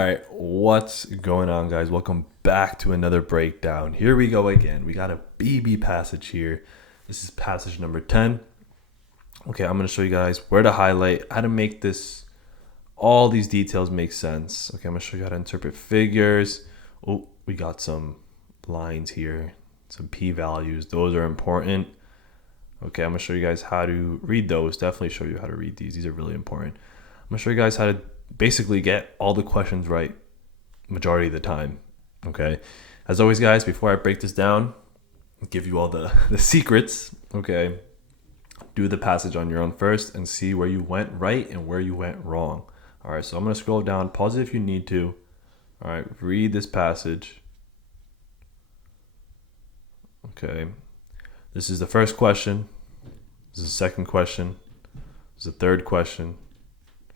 All right, what's going on, guys? Welcome back to another breakdown. Here we go again. We got a BB passage here. This is passage number 10. Okay, I'm going to show you guys where to highlight, how to make all these details make sense. Okay, I'm going to show you how to interpret figures. Oh, we got some lines here, some p-values. Those are important. Okay, I'm going to show you guys how to read those. Definitely show you how to read these. These are really important. I'm going to show you guys how to basically get all the questions right majority of the time. Okay, as always, guys, before I break this down, give you all the secrets. Okay, do the passage on your own first and see where you went right and where you went wrong. All right, so I'm going to scroll down, pause it if you need to. All right, read this passage. Okay, this is the first question, this is the second question, this is the third question,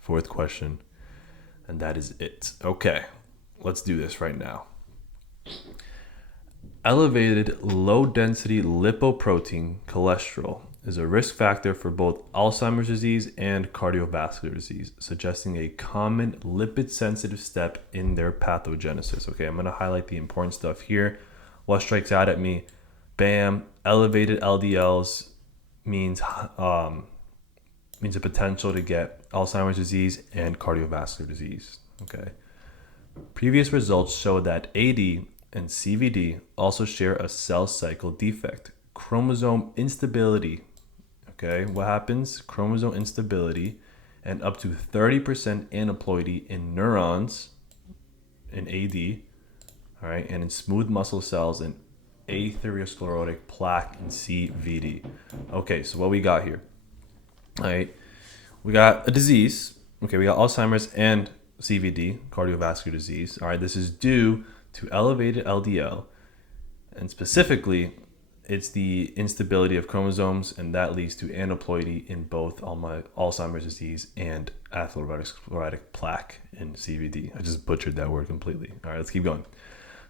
fourth question, and that is it. Okay, let's do this right now. Elevated low-density lipoprotein cholesterol is a risk factor for both Alzheimer's disease and cardiovascular disease, suggesting a common lipid-sensitive step in their pathogenesis. Okay, I'm going to highlight the important stuff here. What strikes out at me? Bam, elevated LDLs means a potential to get Alzheimer's disease and cardiovascular disease. Okay. Previous results show that AD and CVD also share a cell cycle defect, chromosome instability. Okay, what happens? Chromosome instability and up to 30% aneuploidy in neurons in AD, all right, and in smooth muscle cells and atherosclerotic plaque in CVD. Okay, so what we got here? All right, we got a disease. Okay, we got Alzheimer's and CVD, cardiovascular disease. All right, this is due to elevated LDL, and specifically, it's the instability of chromosomes, and that leads to aneuploidy in both Alzheimer's disease and atherosclerotic plaque in CVD. I just butchered that word completely. All right, let's keep going.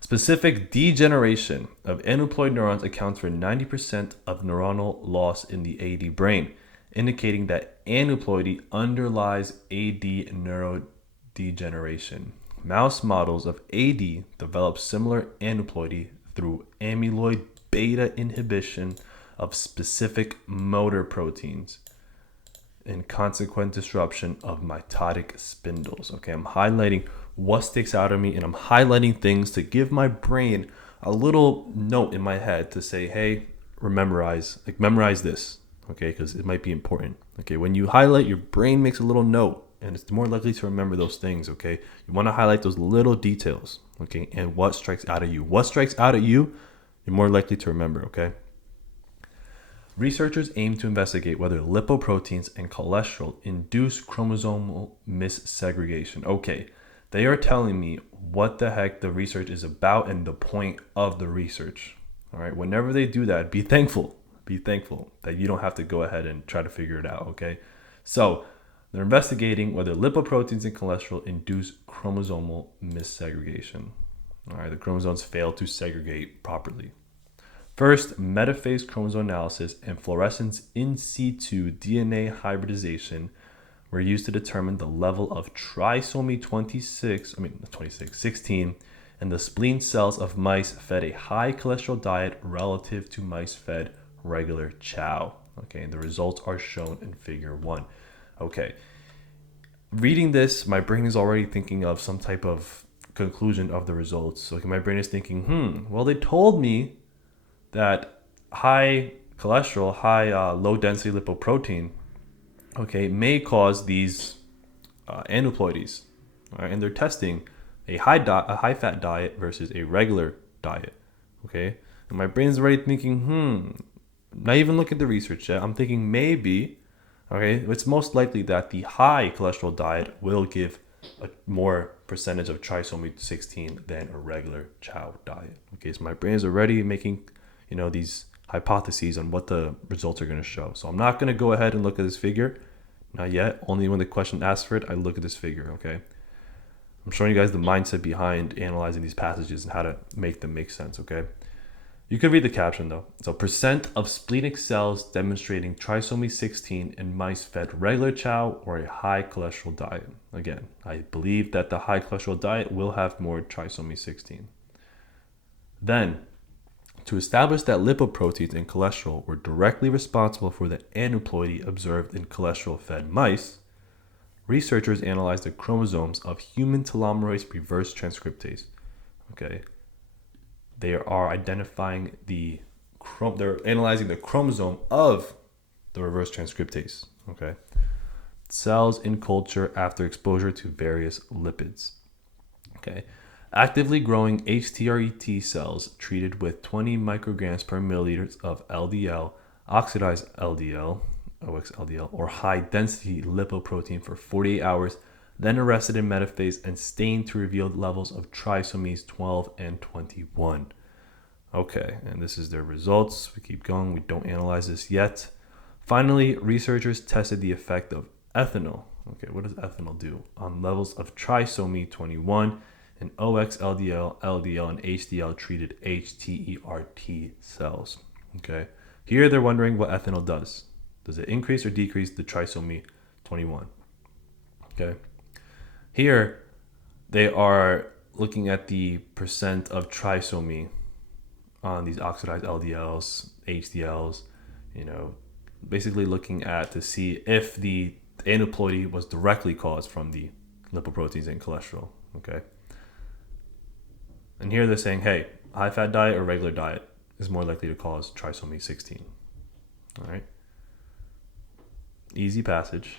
Specific degeneration of aneuploid neurons accounts for 90% of neuronal loss in the AD brain, indicating that aneuploidy underlies AD neurodegeneration. Mouse models of AD develop similar aneuploidy through amyloid beta inhibition of specific motor proteins and consequent disruption of mitotic spindles. Okay, I'm highlighting what sticks out of me, and I'm highlighting things to give my brain a little note in my head to say, hey, memorize this. Okay, because it might be important. Okay, when you highlight, your brain makes a little note, and it's more likely to remember those things. Okay, you want to highlight those little details. Okay, and what strikes out at you? What strikes out at you, you're more likely to remember. Okay. Researchers aim to investigate whether lipoproteins and cholesterol induce chromosomal missegregation. Okay, they are telling me what the heck the research is about and the point of the research. All right, whenever they do that, be thankful. Be thankful that you don't have to go ahead and try to figure it out, okay? So they're investigating whether lipoproteins and cholesterol induce chromosomal missegregation. All right, the chromosomes fail to segregate properly. First, metaphase chromosome analysis and fluorescence in situ DNA hybridization were used to determine the level of trisomy 16 in the spleen cells of mice fed a high cholesterol diet relative to mice fed regular chow. Okay, and the results are shown in figure 1. Okay, reading this, my brain is already thinking of some type of conclusion of the results. Okay, my brain is thinking, well, they told me that high cholesterol, low density lipoprotein, okay, may cause these aneuploidies. All right, and they're testing a high fat diet versus a regular diet. Okay, and my brain's already thinking, not even look at the research yet. I'm thinking maybe, okay, it's most likely that the high cholesterol diet will give a more percentage of trisomy 16 than a regular chow diet. Okay, so my brain is already making, these hypotheses on what the results are going to show. So I'm not going to go ahead and look at this figure, not yet. Only when the question asks for it, I look at this figure. Okay, I'm showing you guys the mindset behind analyzing these passages and how to make them make sense. Okay, You could read the caption though. So, percent of splenic cells demonstrating trisomy 16 in mice fed regular chow or a high cholesterol diet. Again, I believe that the high cholesterol diet will have more trisomy 16. Then, to establish that lipoproteins and cholesterol were directly responsible for the aneuploidy observed in cholesterol-fed mice, researchers analyzed the chromosomes of human telomerase reverse transcriptase. Okay, they are identifying they're analyzing the chromosome of the reverse transcriptase. Okay, cells in culture after exposure to various lipids. Okay. Actively growing HTRET cells treated with 20 micrograms per milliliter of LDL, oxidized LDL, OXLDL, or high density lipoprotein for 48 hours, then arrested in metaphase and stained to reveal levels of trisomies 12 and 21. Okay, and this is their results. We keep going. We don't analyze this yet. Finally, researchers tested the effect of ethanol. Okay, what does ethanol do? On levels of trisomy 21 and OXLDL, LDL, and HDL treated HTERT cells. Okay, here they're wondering what ethanol does. Does it increase or decrease the trisomy 21? Okay, here they are looking at the percent of trisomy on these oxidized LDLs, HDLs, basically looking at to see if the aneuploidy was directly caused from the lipoproteins and cholesterol. Okay. And here they're saying, hey, high fat diet or regular diet is more likely to cause trisomy 16. All right. Easy passage.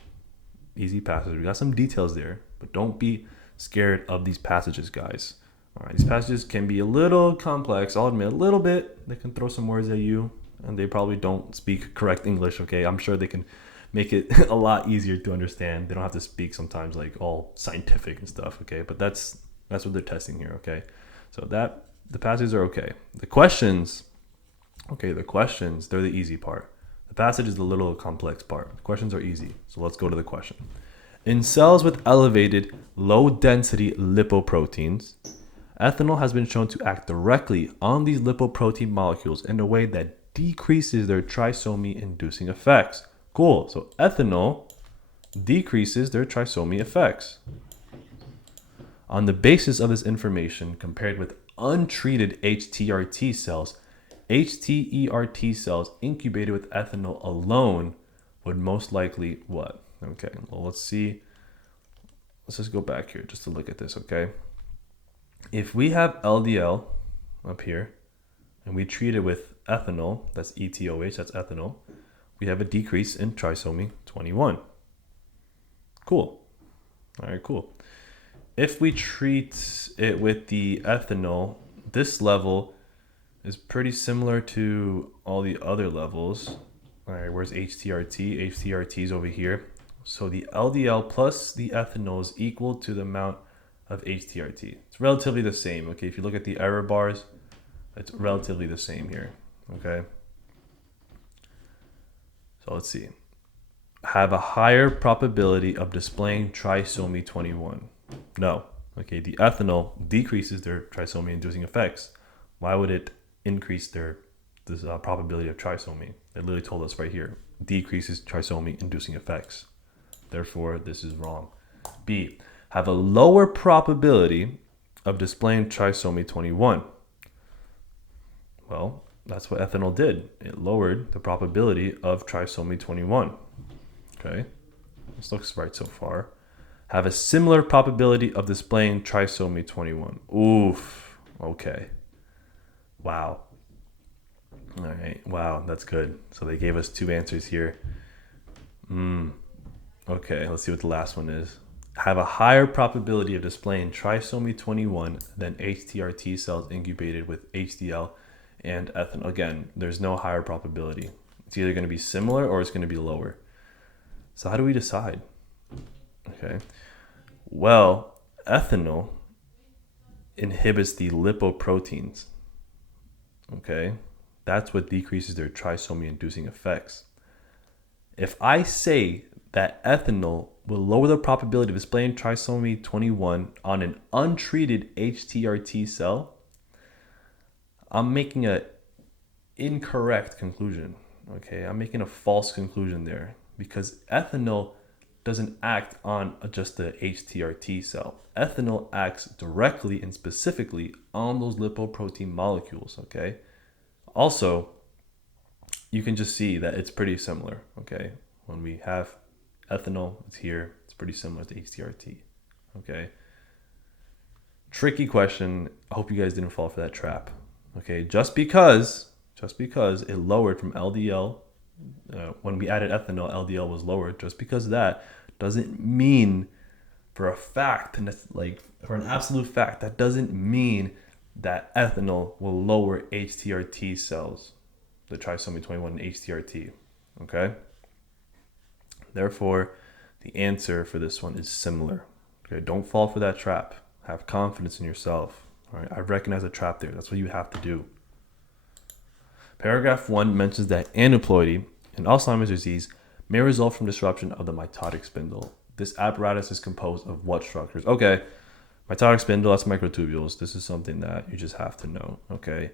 We got some details there, but don't be scared of these passages, guys. All right. These passages can be a little complex. I'll admit a little bit. They can throw some words at you, and they probably don't speak correct English. Okay. I'm sure they can make it a lot easier to understand. They don't have to speak sometimes like all scientific and stuff. Okay. But that's what they're testing here. Okay. So the passages are okay. The questions, they're the easy part. The passage is the little complex part. The questions are easy. So let's go to the question. In cells with elevated low-density lipoproteins, ethanol has been shown to act directly on these lipoprotein molecules in a way that decreases their trisomy-inducing effects. Cool. So ethanol decreases their trisomy effects. On the basis of this information, compared with untreated HTRT cells, HTERT cells incubated with ethanol alone would most likely what? Okay, well, let's see. Let's just go back here just to look at this, okay? If we have LDL up here and we treat it with ethanol, that's ETOH, that's ethanol, we have a decrease in trisomy 21. Cool. All right, cool. If we treat it with the ethanol, this level is pretty similar to all the other levels. All right, where's HTRT? HTRT is over here. So the LDL plus the ethanol is equal to the amount of HTRT. It's relatively the same. Okay, if you look at the error bars, it's relatively the same here. Okay. So let's see. Have a higher probability of displaying trisomy 21. No. Okay, the ethanol decreases their trisomy-inducing effects. Why would it increase this probability of trisomy? It literally told us right here. Decreases trisomy-inducing effects. Therefore, this is wrong. B. Have a lower probability of displaying trisomy 21. Well, that's what ethanol did. It lowered the probability of trisomy 21. Okay, this looks right so far. Have a similar probability of displaying trisomy 21. Oof. Okay. Wow. All right. Wow, that's good. So they gave us two answers here. Okay, let's see what the last one is. Have a higher probability of displaying trisomy 21 than HTRT cells incubated with HDL and ethanol. Again, there's no higher probability. It's either going to be similar or it's going to be lower. So how do we decide? Okay. Well, ethanol inhibits the lipoproteins. Okay. That's what decreases their trisomy-inducing effects. If I say that ethanol will lower the probability of displaying trisomy 21 on an untreated HTRT cell, I'm making a incorrect conclusion. Okay, I'm making a false conclusion there because ethanol doesn't act on just the HTRT cell. Ethanol acts directly and specifically on those lipoprotein molecules. Okay, also, you can just see that it's pretty similar. Okay, when we have ethanol, it's here, it's pretty similar to HTRT. Okay, tricky question. I hope you guys didn't fall for that trap. Okay, just because it lowered from LDL, when we added ethanol, LDL was lowered. Just because of that doesn't mean for a fact, and that's like for an absolute fact, that doesn't mean that ethanol will lower HTRT cells, the trisomy 21 and HTRT. Okay? Therefore, the answer for this one is similar. Okay, don't fall for that trap. Have confidence in yourself. All right, I recognize a trap there. That's what you have to do. Paragraph 1 mentions that aneuploidy in Alzheimer's disease may result from disruption of the mitotic spindle. This apparatus is composed of what structures? Okay, mitotic spindle, that's microtubules. This is something that you just have to know. Okay,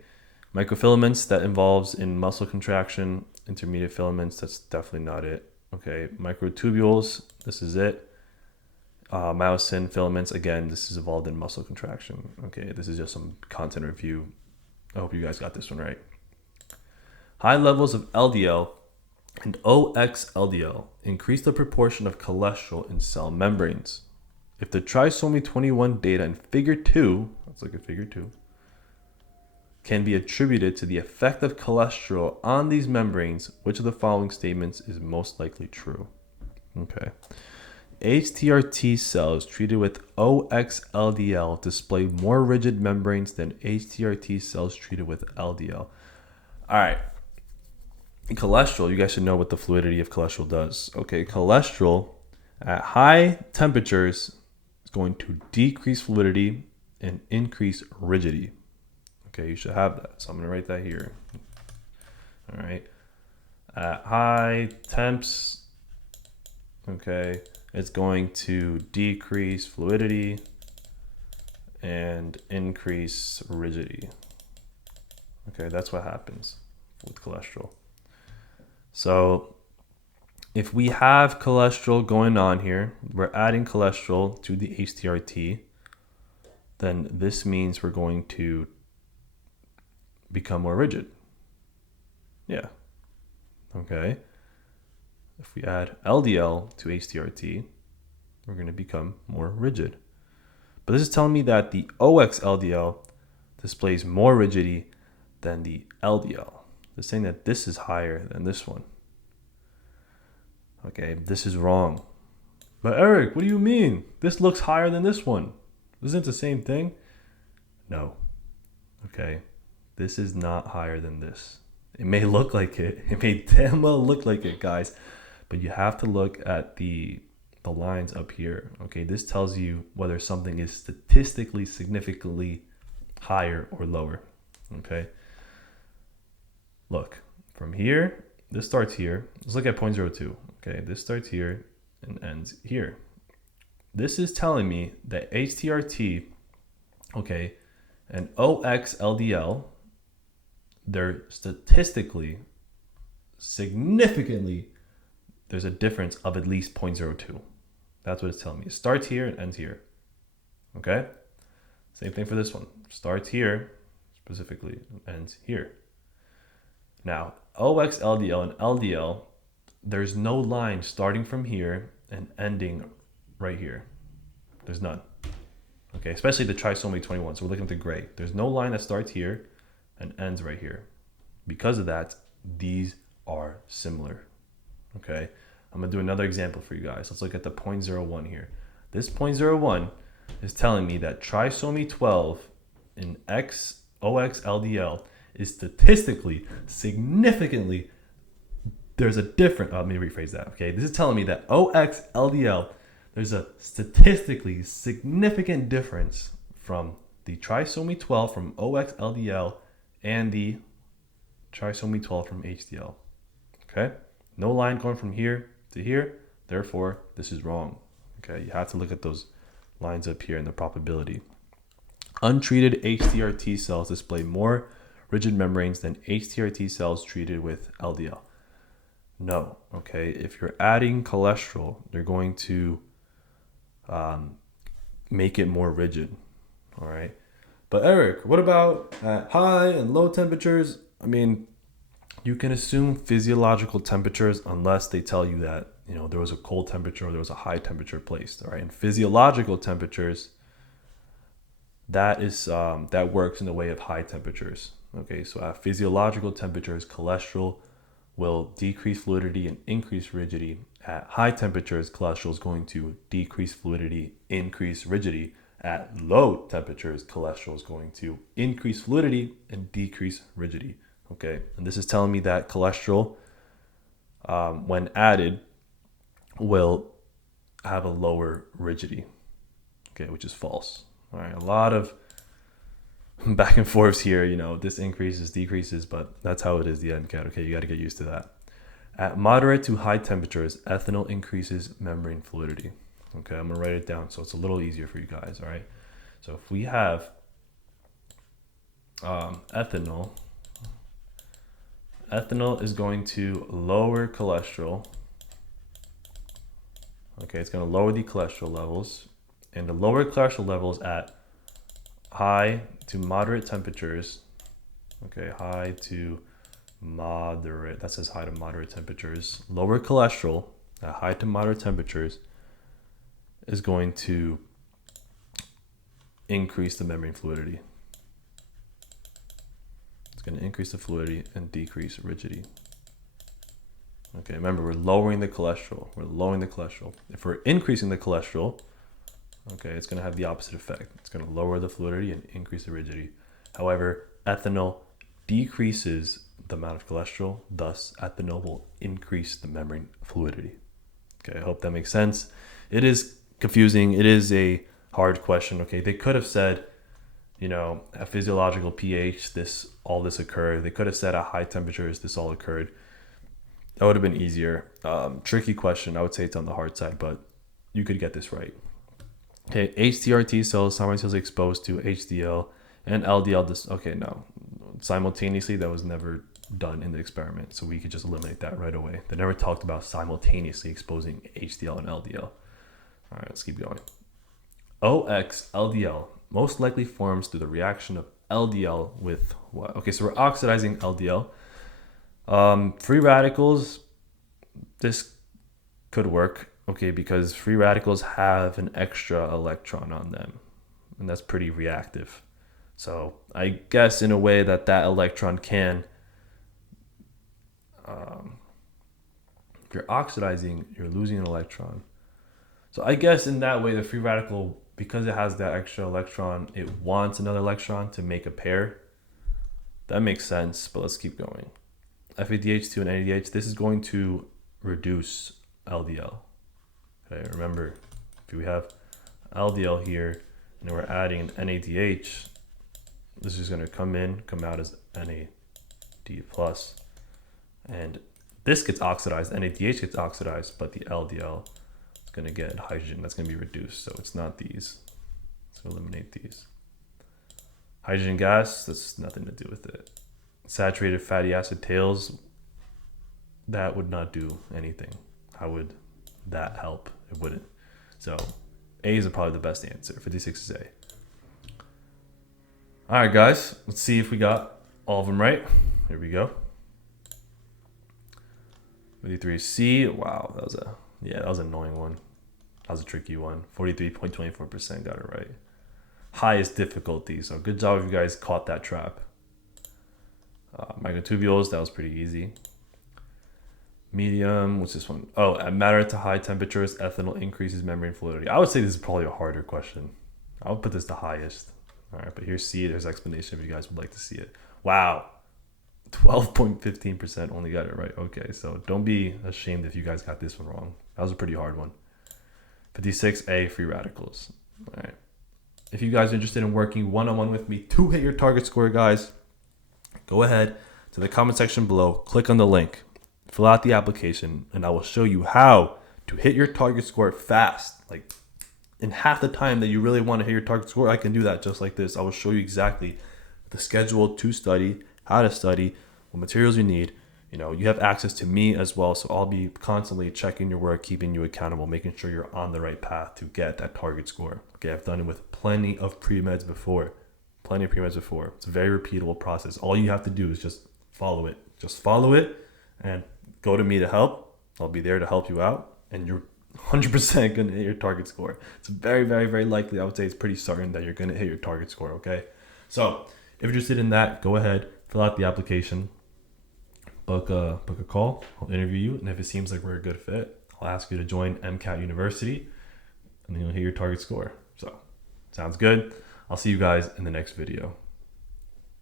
microfilaments, that involves in muscle contraction. Intermediate filaments, that's definitely not it. Okay, microtubules, this is it. Myosin filaments, again, this is involved in muscle contraction. Okay, this is just some content review. I hope you guys got this one right. High levels of LDL and OXLDL increase the proportion of cholesterol in cell membranes. If the trisomy 21 data in figure 2, let's look at figure 2, can be attributed to the effect of cholesterol on these membranes, which of the following statements is most likely true? Okay. HTRT cells treated with OXLDL display more rigid membranes than HTRT cells treated with LDL. All right. Cholesterol, you guys should know what the fluidity of cholesterol does. Okay, cholesterol at high temperatures is going to decrease fluidity and increase rigidity. Okay, you should have that. So I'm going to write that here. All right. At high temps, okay, it's going to decrease fluidity and increase rigidity. Okay, that's what happens with cholesterol. So if we have cholesterol going on here, we're adding cholesterol to the HTRT, then this means we're going to become more rigid. Yeah. Okay. If we add LDL to HTRT, we're going to become more rigid. But this is telling me that the OXLDL displays more rigidity than the LDL. It's saying that this is higher than this one. Okay, this is wrong. But Eric, what do you mean? This looks higher than this one. Isn't it the same thing? No. Okay, this is not higher than this. It may look like it. It may damn well look like it, guys. But you have to look at the lines up here. Okay, this tells you whether something is statistically significantly higher or lower. Okay. Look, from here, this starts here. Let's look at 0.02. Okay, this starts here and ends here. This is telling me that HTRT, okay, and OXLDL, they're statistically, significantly, there's a difference of at least 0.02. That's what it's telling me. It starts here and ends here. Okay? Same thing for this one. Starts here, specifically, and ends here. Now, OXLDL and LDL, there's no line starting from here and ending right here. There's none. Okay, especially the trisomy 21. So we're looking at the gray. There's no line that starts here and ends right here. Because of that, these are similar. Okay, I'm going to do another example for you guys. Let's look at the 0.01 here. This 0.01 is telling me that trisomy 12 in OXLDL is statistically, significantly, there's a different, let me rephrase that, okay? This is telling me that OXLDL, there's a statistically significant difference from the trisomy 12 from OXLDL and the trisomy 12 from HDL, okay? No line going from here to here, therefore, this is wrong, okay? You have to look at those lines up here and the probability. Untreated HTRT cells display more rigid membranes than HTRT cells treated with LDL? No. Okay, if you're adding cholesterol, they're going to make it more rigid. All right. But Eric, what about at high and low temperatures? I mean, you can assume physiological temperatures unless they tell you that, there was a cold temperature or there was a high temperature placed. All right. And physiological temperatures, that works in the way of high temperatures. Okay. So at physiological temperatures, cholesterol will decrease fluidity and increase rigidity. At high temperatures, cholesterol is going to decrease fluidity, increase rigidity. At low temperatures, cholesterol is going to increase fluidity and decrease rigidity. Okay, and this is telling me that cholesterol, when added, will have a lower rigidity. Okay, which is false. All right, a lot of back and forths here. This increases, decreases, but that's how it is, the MCAT. Okay, you got to get used to that. At moderate to high temperatures, ethanol increases membrane fluidity. Okay, I'm gonna write it down so it's a little easier for you guys. All right, so if we have ethanol is going to lower cholesterol. Okay, it's going to lower the cholesterol levels, and the lower cholesterol levels at high to moderate temperatures. Okay, high to moderate, that says high to moderate temperatures. Lower cholesterol at high to moderate temperatures is going to increase the membrane fluidity. It's going to increase the fluidity and decrease rigidity. Okay, remember, we're lowering the cholesterol. If we're increasing the cholesterol, okay, it's going to have the opposite effect. It's going to lower the fluidity and increase the rigidity. However, ethanol decreases the amount of cholesterol, thus ethanol will increase the membrane fluidity. Okay, I hope that makes sense. It is confusing. It is a hard question. Okay, they could have said, at physiological pH, all this occurred. They could have said at high temperatures, this all occurred. That would have been easier. Tricky question. I would say it's on the hard side, but you could get this right. Okay, HTRT cells simultaneously exposed to HDL and LDL. Okay, no. Simultaneously, that was never done in the experiment, so we could just eliminate that right away. They never talked about simultaneously exposing HDL and LDL. All right, let's keep going. OX LDL most likely forms through the reaction of LDL with what? Okay, so we're oxidizing LDL. Free radicals, this could work, okay, because free radicals have an extra electron on them, and that's pretty reactive. So I guess in a way that electron can, if you're oxidizing, you're losing an electron. So I guess in that way, the free radical, because it has that extra electron, it wants another electron to make a pair. That makes sense, but let's keep going. FADH2 and NADH, this is going to reduce LDL. Okay, remember, if we have LDL here and we're adding an NADH, this is going to come out as NAD+. And this gets oxidized, NADH gets oxidized, but the LDL is going to get hydrogen. That's going to be reduced, so it's not these. Let's eliminate these. Hydrogen gas, that's nothing to do with it. Saturated fatty acid tails, that would not do anything. How would that help? It wouldn't. So A is probably the best answer. 56 is A. All right, guys, let's see if we got all of them right. Here we go. 53 C. Wow, that was an annoying one. That was a tricky one. 43.24% got it right. Highest difficulty. So good job if you guys caught that trap. Microtubules, that was pretty easy. Medium, what's this one? Oh, at moderate to high temperatures, ethanol increases membrane fluidity. I would say this is probably a harder question. I would put this the highest. All right, but here's C. There's explanation if you guys would like to see it. Wow. 12.15% only got it right. Okay, so don't be ashamed if you guys got this one wrong. That was a pretty hard one. 56A, free radicals. All right. If you guys are interested in working one-on-one with me to hit your target score, guys, go ahead to the comment section below, click on the link, fill out the application, and I will show you how to hit your target score fast. Like in half the time that you really want to hit your target score, I can do that just like this. I will show you exactly the schedule to study, how to study, what materials you need. You know, you have access to me as well, so I'll be constantly checking your work, keeping you accountable, making sure you're on the right path to get that target score. Okay, I've done it with plenty of pre-meds before. It's a very repeatable process. All you have to do is just follow it. Just follow it and go to me to help. I'll be there to help you out, and you're 100% going to hit your target score. It's very, very, very likely. I would say it's pretty certain that you're going to hit your target score, okay? So if you're interested in that, go ahead, fill out the application, book a call. I'll interview you, and if it seems like we're a good fit, I'll ask you to join MCAT University, and then you'll hit your target score. So sounds good. I'll see you guys in the next video.